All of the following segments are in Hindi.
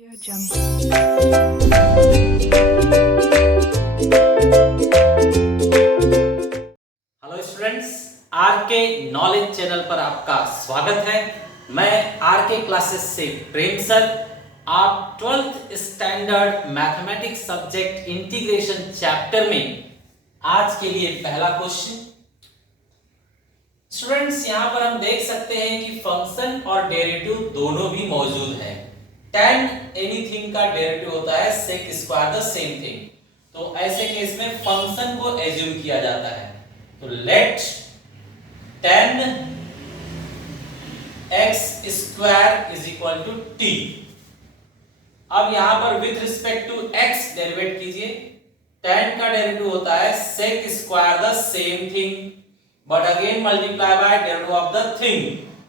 Audio Jungle. Hello students, R K knowledge channel पर आपका स्वागत है। मैं आर के क्लासेस से प्रेम सर। आप 12th standard mathematics subject integration chapter में आज के लिए पहला क्वेश्चन। स्टूडेंट्स, यहां पर हम देख सकते हैं कि फंक्शन और डेरिवेटिव दोनों भी मौजूद है। tan एनीथिंग का डेरिवेटिव होता है sec square the same thing. तो ऐसे केस में फंक्शन को एज्यूम किया जाता है। तो let tan x square is equal to t। अब यहां पर with respect to x derivate कीजिए। tan का डेरिवेटिव होता है sec square the same thing but again multiply by derivative of the thing.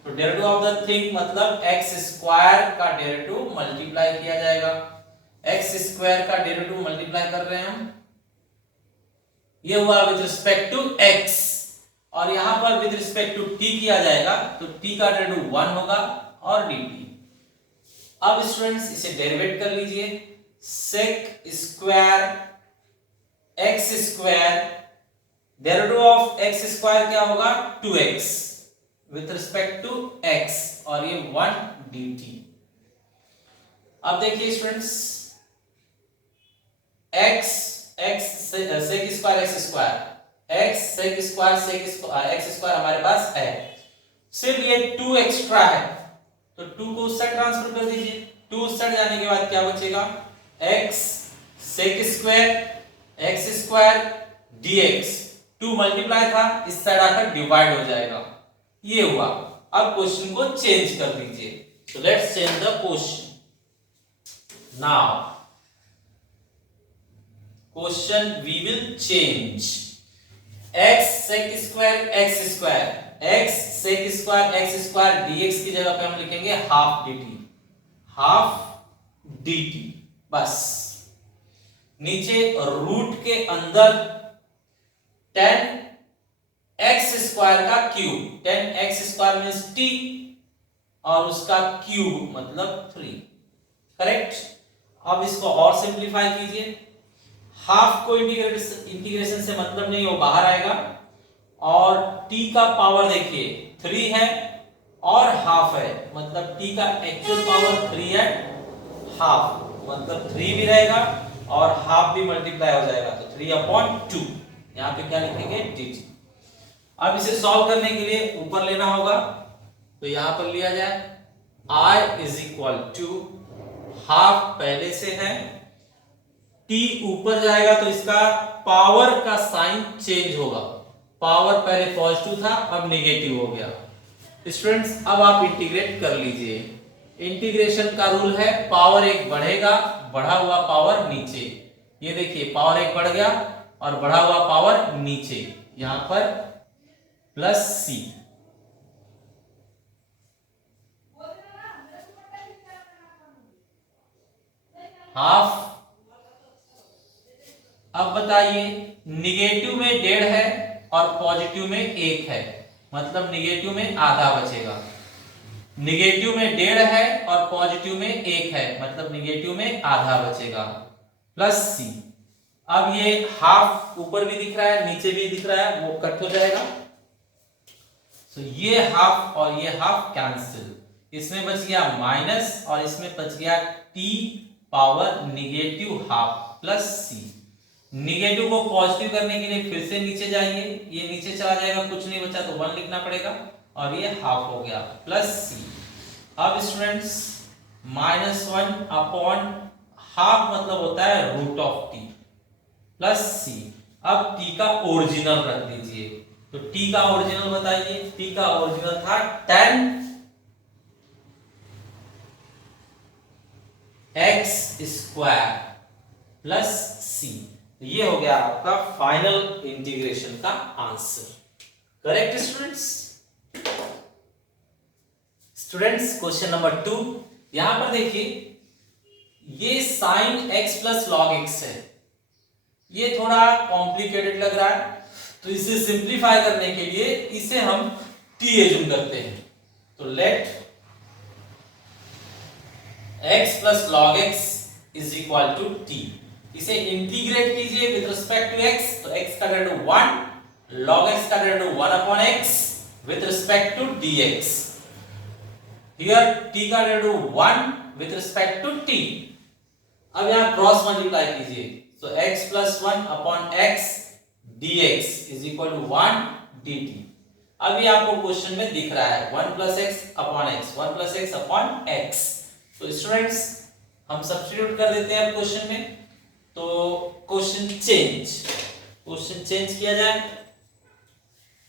तो डेरिवेटिव ऑफ द थिंग मतलब x स्क्वायर का डेरिवेटिव मल्टीप्लाई किया जाएगा। x स्क्वायर का डेरिवेटिव मल्टीप्लाई कर रहे हैं हम, ये हुआ विद रिस्पेक्ट टू x। और यहां पर विद रिस्पेक्ट टू t किया जाएगा तो t का डेरिवेटिव 1 होगा और dt। अब स्टूडेंट्स इसे डेरिवेट कर लीजिए। sec square x square, derivative of x square क्या होगा 2x with respect to x और ये 1 dt। अब देखिए students, x sec square x square x sec square x square हमारे पास है। सिर्फ ये 2 एक्स्ट्रा है तो 2 को उस साइड ट्रांसफर कर दीजिए। 2 उस साइड जाने के बाद क्या बचेगा, x sec square x square dx। 2 multiply था, इस साइड आकर डिवाइड हो जाएगा, ये हुआ। अब क्वेश्चन को चेंज कर दीजिए। तो let's change the question. Now question we will change x sec square x square x sec square x square dx की जगह पे हम लिखेंगे हाफ dt बस। नीचे रूट के अंदर tan x स्क्वायर का cube, tan x square means t और उसका क्यूब मतलब 3, करेक्ट। अब इसको और सिंपलीफाई कीजिए। हाफ को इंटीग्रेशन से मतलब नहीं, वो बाहर आएगा। और t का पावर देखिए 3 है और हाफ है, मतलब t का एक्चुअल पावर 3 है, हाफ मतलब 3 भी रहेगा और हाफ भी मल्टीप्लाई हो जाएगा तो 3/2। यहां पे क्या लिखेंगे dt। अब इसे सॉल्व करने के लिए ऊपर लेना होगा तो यहां पर लिया जाए i is equal to half पहले से है, t ऊपर जाएगा तो इसका पावर का साइन चेंज होगा। पावर पहले पॉजिटिव था, अब नेगेटिव हो गया। स्टूडेंट्स, अब आप इंटीग्रेट कर लीजिए। इंटीग्रेशन का रूल है पावर एक बढ़ेगा, बढ़ा हुआ पावर नीचे। ये देखिए पावर एक बढ़ गया और बढ़ा हुआ पावर नीचे, यहां पर प्लस c। हाफ। अब बताइए, निगेटिव में 1.5 है और पॉजिटिव में 1 है, मतलब निगेटिव में आधा बचेगा। निगेटिव में 1.5 है और पॉजिटिव में 1 है, मतलब निगेटिव में आधा बचेगा, प्लस c। अब ये हाफ ऊपर भी दिख रहा है नीचे भी दिख रहा है, वो कट हो जाएगा। तो ये हाफ और ये हाफ कैंसिल, इसमें बच गया माइनस और इसमें बच गया t power negative half plus c। Negative को पॉजिटिव करने के लिए फिर से नीचे जाइए, ये नीचे चला जाएगा, कुछ नहीं बचा तो 1 लिखना पड़ेगा और ये हाफ हो गया प्लस c। अब स्टूडेंट्स, -1 हाफ मतलब होता है root of t plus c। अब t का ओरिजिनल रख दीजिए। तो t का ओरिजिनल बताइए। t का ओरिजिनल था tan x square plus c। ये हो गया आपका फाइनल इंटीग्रेशन का answer, correct students. Students, question number 2, यहां पर देखिए ये sine x plus log x है। ये थोड़ा कॉम्प्लिकेटेड लग रहा है तो इसे सिंप्लीफाई करने के लिए इसे हम t एज्यूम करते हैं। तो let x plus log x is equal to t। इसे इंटीग्रेट कीजिए विद रिस्पेक्ट टू x, तो x का डेरिवेटिव 1, log x का derivative 1 upon x with respect to dx। Here t का derivative 1 with respect to t। अब यहां क्रॉस मल्टीप्लाई कीजिए, तो x plus 1 upon x dx is equal to 1 dt। अभी आपको क्वेश्चन में दिख रहा है 1 plus x upon x, 1 plus x upon x. तो स्टूडेंट्स हम सब्स्टिट्यूट कर देते हैं अब क्वेश्चन में। तो क्वेश्चन चेंज किया जाए।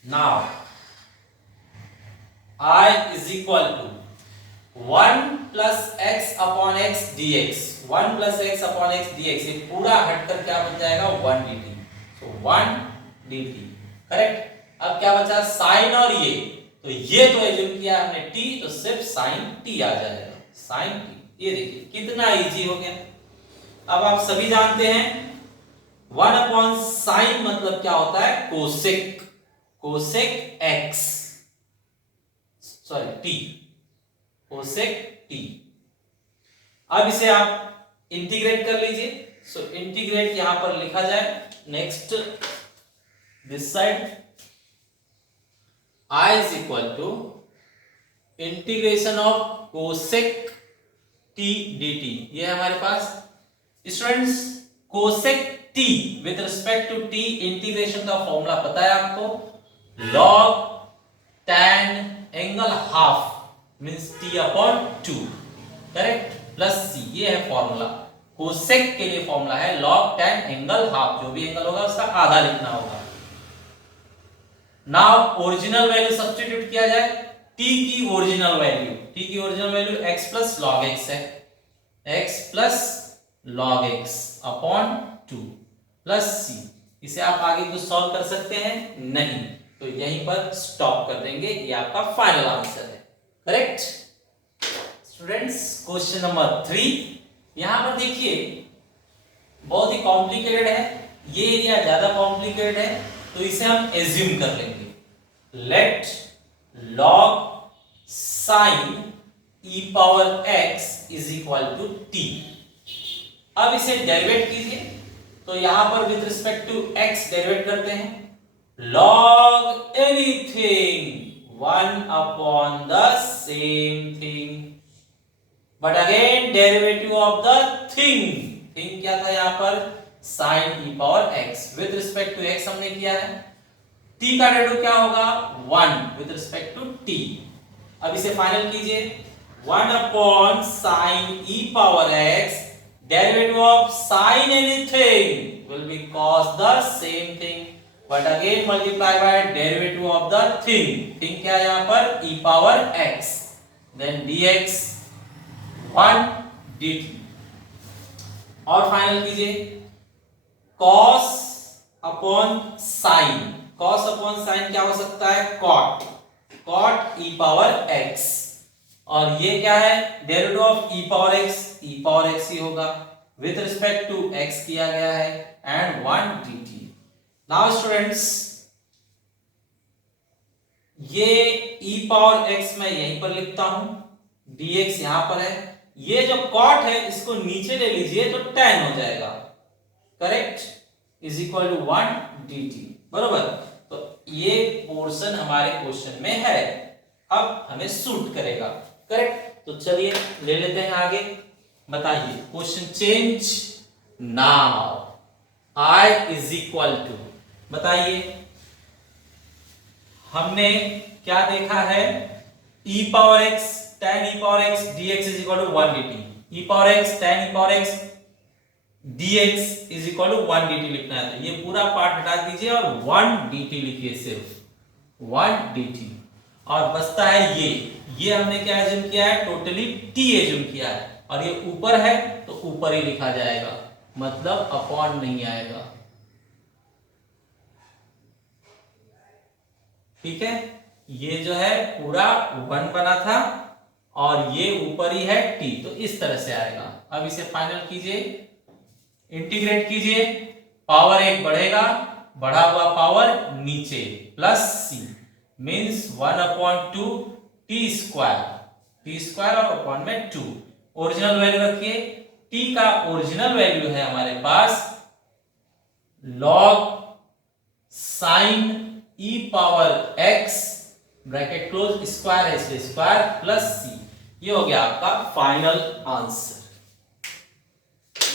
Now I is equal to 1 plus x upon x dx, 1 plus x upon x dx, ये पूरा हटकर क्या बन जाएगा 1 dt। तो 1 dt करेक्ट। अब क्या बचा साइन और ये, तो ये तो एज्यूम किया हमने t, तो सिर्फ साइन t आ जाएगा, साइन t। ये देखिए कितना इजी हो गया। अब आप सभी जानते हैं 1 अपॉन साइन मतलब क्या होता है cosec, cosec x, sorry t, cosec t। अब इसे आप इंटीग्रेट कर लीजिए। सो इंटीग्रेट यहां पर लिखा जाए, next this side I is equal to integration of cosec t dt। ये है हमारे पास students cosec t with respect to t, integration का फॉर्मूला पता है आपको, log tan angle half means t upon 2 correct, plus c। ये है फॉर्मूला। कोसेक के लिए फॉर्मूला है log tan एंगल हाफ, जो भी एंगल होगा उसका आधा लिखना होगा। नाउ ओरिजिनल वैल्यू सब्स्टिट्यूट किया जाए, t की original value x plus log x है, x plus log x upon 2 plus c। इसे आप आगे कुछ सॉल्व कर सकते हैं नहीं, तो यहीं पर स्टॉप कर देंगे। ये आपका फाइनल आंसर है, करेक्ट। स्टूडेंट्स क्वेश्चन नंबर 3, यहां पर देखिए बहुत ही कॉम्प्लिकेटेड है, ये एरिया ज्यादा कॉम्प्लिकेटेड है, तो इसे हम एज्यूम कर लेंगे। Let log sin e power x is equal to t। अब इसे डेरिवेट कीजिए, तो यहां पर with respect to x derivate करते हैं, log anything 1 upon the same thing, but again derivative of the thing क्या था यहां पर sin e power x with respect to x हमने किया है। t का डेरिवेटिव क्या होगा 1 विद रिस्पेक्ट टू t। अब इसे फाइनल कीजिए, 1 upon sin e power x, derivative of sin anything will be cos the same thing, but again multiply by derivative of the thing क्या है यहां पर e power x, then dx 1 dt। और फाइनल कीजिए cos upon sine, cos upon sine क्या हो सकता है cot, cot e power x, और ये क्या है derivative of e power x ही होगा, विद रिस्पेक्ट टू x किया गया है, एंड 1 dt। नाउ स्टूडेंट्स ये e पावर x मैं यहीं पर लिखता हूं, dx यहां पर है, ये जो cot है इसको नीचे ले लीजिए तो tan हो जाएगा, correct, is equal to 1 dt, बरोबर। तो ये पोर्शन हमारे क्वेश्चन में है, अब हमें सूट करेगा, करेक्ट। तो चलिए ले लेते हैं आगे, बताइए question change. Now I is equal to, बताइए हमने क्या देखा है, e power x tan e power x dx is equal to 1 dt, e power x tan e power x dx is equal to 1 dt लिखना है, तो ये पूरा पार्ट हटा दीजिए और 1 dt लिखिए, सिर्फ 1 dt। और बचता है ये हमने क्या एज्यूम किया है, टोटली t एज्यूम किया है, और ये ऊपर है तो ऊपर ही लिखा जाएगा, मतलब अपॉन नहीं आएगा, ठीक है। ये जो है पूरा 1 बना था और ये ऊपर ही है t, तो इस तरह से आएगा। अब इसे फाइनल कीजिए, इंटीग्रेट कीजिए, पावर 1 बढ़ेगा, बढ़ा हुआ पावर नीचे, plus c means 1 upon 2 t square और अपॉन में 2, ओरिजिनल वैल्यू रखिए। t का ओरिजिनल वैल्यू है हमारे पास log sin e power x bracket close square है इसलिए स्क्वायर प्लस c। ये हो गया आपका फाइनल आंसर।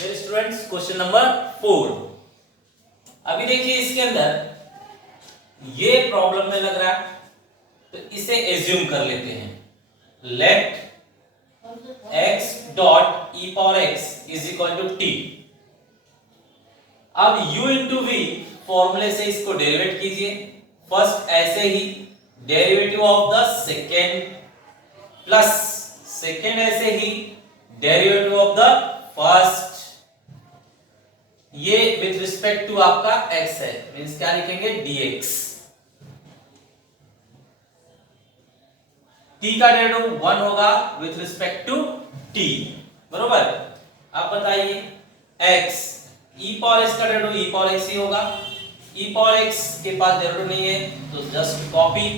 मेरे स्टूडेंट्स क्वेश्चन नंबर 4। अभी देखिए इसके अंदर ये प्रॉब्लम में लग रहा है तो इसे एज्यूम कर लेते हैं। Let x dot e power x is equal to t। अब u इंटू v फॉर्मूले से इसको डेरिवेट कीजिए। फर्स्ट ऐसे ही derivative of the second plus second ऐसे ही डेरिवेटिव ऑफ द फर्स्ट। ये विथ रिस्पेक्ट टू आपका x है, मींस क्या लिखेंगे dx। t का डेरिवेटिव 1 होगा विथ रिस्पेक्ट टू t, बरोबर। अब बताइए x e पावर x का डेरिवेटिव e पावर x ही होगा। e पावर x के पास डेरिवेटिव नहीं है तो जस्ट कॉपी।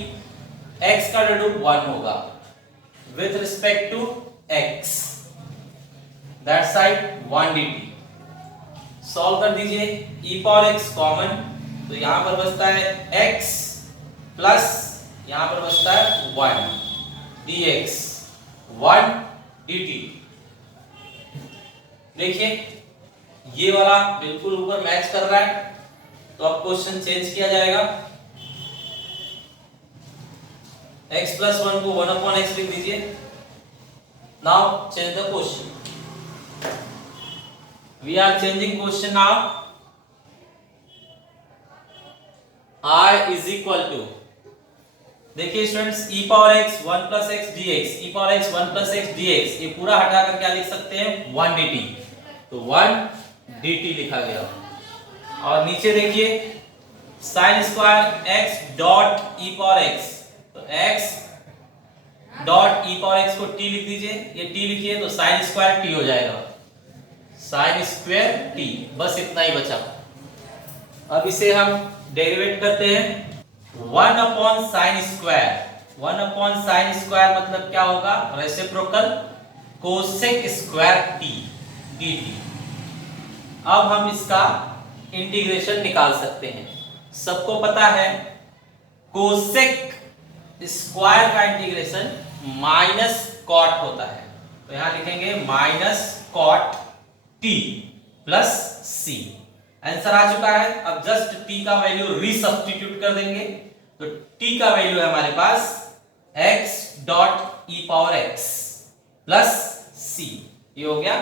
x का डेरिवेटिव 1 होगा with respect to x, that side 1 dt। Solve कर दीजिए। e पावर x कॉमन तो यहां पर बचता है x प्लस यहां पर बचता है 1 dx 1 dt। देखिए ये वाला बिल्कुल ऊपर मैच कर रहा है तो अब क्वेश्चन चेंज किया जाएगा। x प्लस 1 को 1 अपॉन x लिख दीजिए। Now change the question. We are changing question now. I is equal to, देखिए students e power x 1 plus x dx, e power x 1 plus x dx, ये पूरा हटाकर क्या लिख सकते हैं 1 dt। तो 1 dt लिखा गया। और नीचे देखिए sine square x dot e power x, तो x dot e power x को t लिख दीजिए। ये t लिखिए तो साइन स्क्वायर t हो जाएगा, साइन स्क्वायर t। बस इतना ही बचा। अब इसे हम डेरिवेट करते हैं। 1 upon sine square, 1 upon sine square मतलब क्या होगा reciprocal cosec square t dt। अब हम इसका इंटीग्रेशन निकाल सकते हैं। सबको पता है कोसेक स्क्वायर का इंटीग्रेशन माइनस कॉट होता है, तो यहां लिखेंगे minus cot t plus c। Answer आ चुका है। अब जस्ट t का वैल्यू रीसब्स्टिट्यूट कर देंगे तो t का वैल्यू है हमारे पास x dot e power x plus c। ये हो गया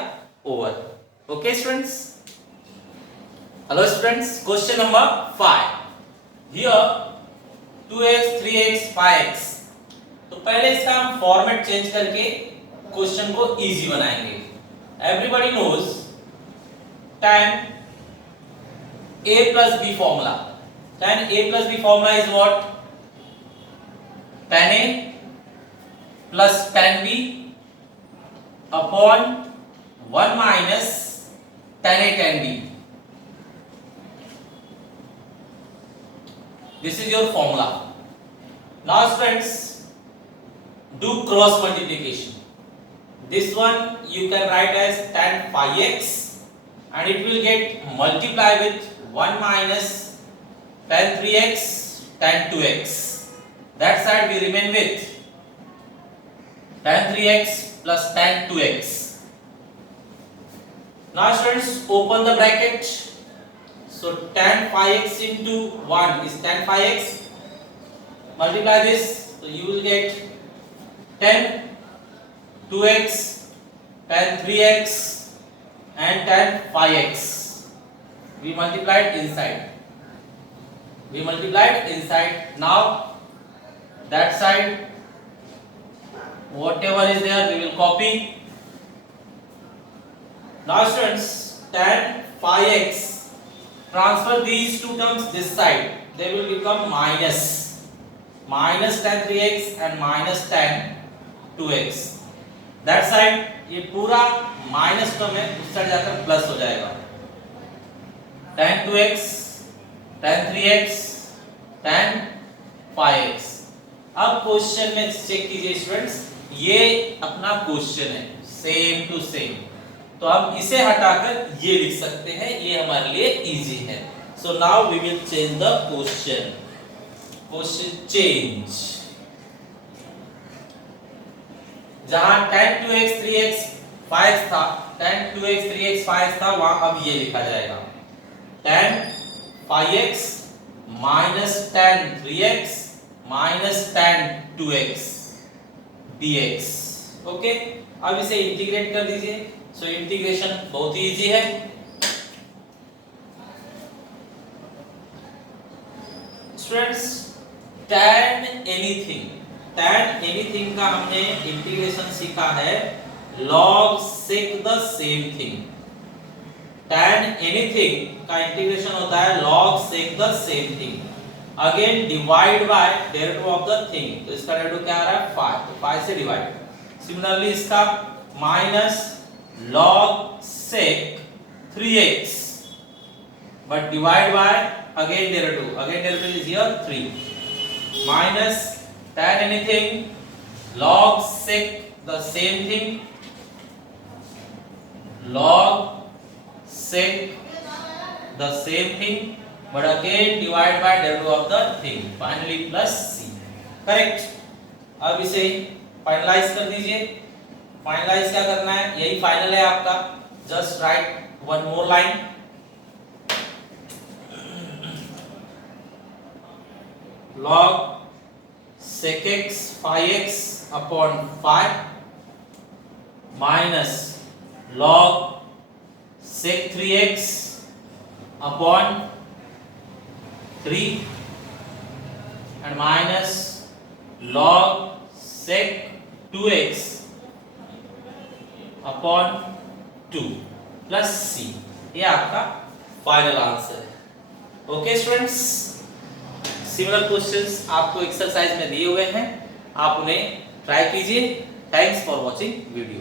over. Okay students. Hello students, question number 5। Here 2x 3x 5x। तो पहले इसका हम फॉर्मेट चेंज करके क्वेश्चन को इजी बनाएंगे। Everybody knows tan a plus b formula. Tan a plus b formula is what? Tan a plus tan b upon 1 minus tan a tan b. This is your formula. Now friends, do cross multiplication. This one you can write as tan phi x and it will get multiplied with 1 minus tan 3x tan 2x. That side we remain with tan 3x plus tan 2x. Now students, open the bracket. So tan phi x into 1 is tan phi x. Multiply this, so you will get tan 2x tan 3x and tan phi x. We multiplied inside. Now that side whatever is there we will copy. Now students, tan phi x, transfer these two terms this side, they will become minus tan 3x and minus tan 2x. That side ये पूरा माइनस टर्म है, उस साइड जाकर प्लस हो जाएगा। tan 2x tan 3x tan phi x। अब क्वेश्चन में चेक कीजिए स्टूडेंट्स, ये अपना क्वेश्चन है, सेम टू सेम। तो हम इसे हटाकर ये लिख सकते हैं, ये हमारे लिए इजी है। So now we will change the question. Question change. जहां tan 2x 3x 5 था, tan 2x 3x 5 था, वहां अब ये लिखा जाएगा tan 5x minus tan 3x minus tan 2x dx। Okay, अब इसे इंटीग्रेट कर दीजिए। सो इंटीग्रेशन बहुत ही इजी है। स्टूडेंट्स, tan एनीथिंग का हमने इंटीग्रेशन सीखा है log sec the same thing। tan anything का इंटीग्रेशन होता है log sec the same thing। Again divide by derivative of the thing, तो इसका डेरिवेटिव क्या आ रहा है 5, तो 5 से डिवाइड। सिमिलरली इसका minus log sec 3x but divide by again derivative is here 3 minus tan anything log sec the same thing log sec the same thing but again divide by derivative of the thing, finally plus c। Correct. अब इसे फाइनलाइज कर दीजिए। फाइनलाइज क्या करना है, यही फाइनल है आपका। Just right one more line. log sec x 5x upon 5 minus log sec 3x upon 3 and minus log sec 2x upon 2 plus c। ये आपका फाइनल आंसर है। ओके स्टूडेंट्स, सिमिलर क्वेश्चंस आपको एक्सरसाइज में दिए हुए हैं, आप उन्हें ट्राई कीजिए। Thanks for watching video.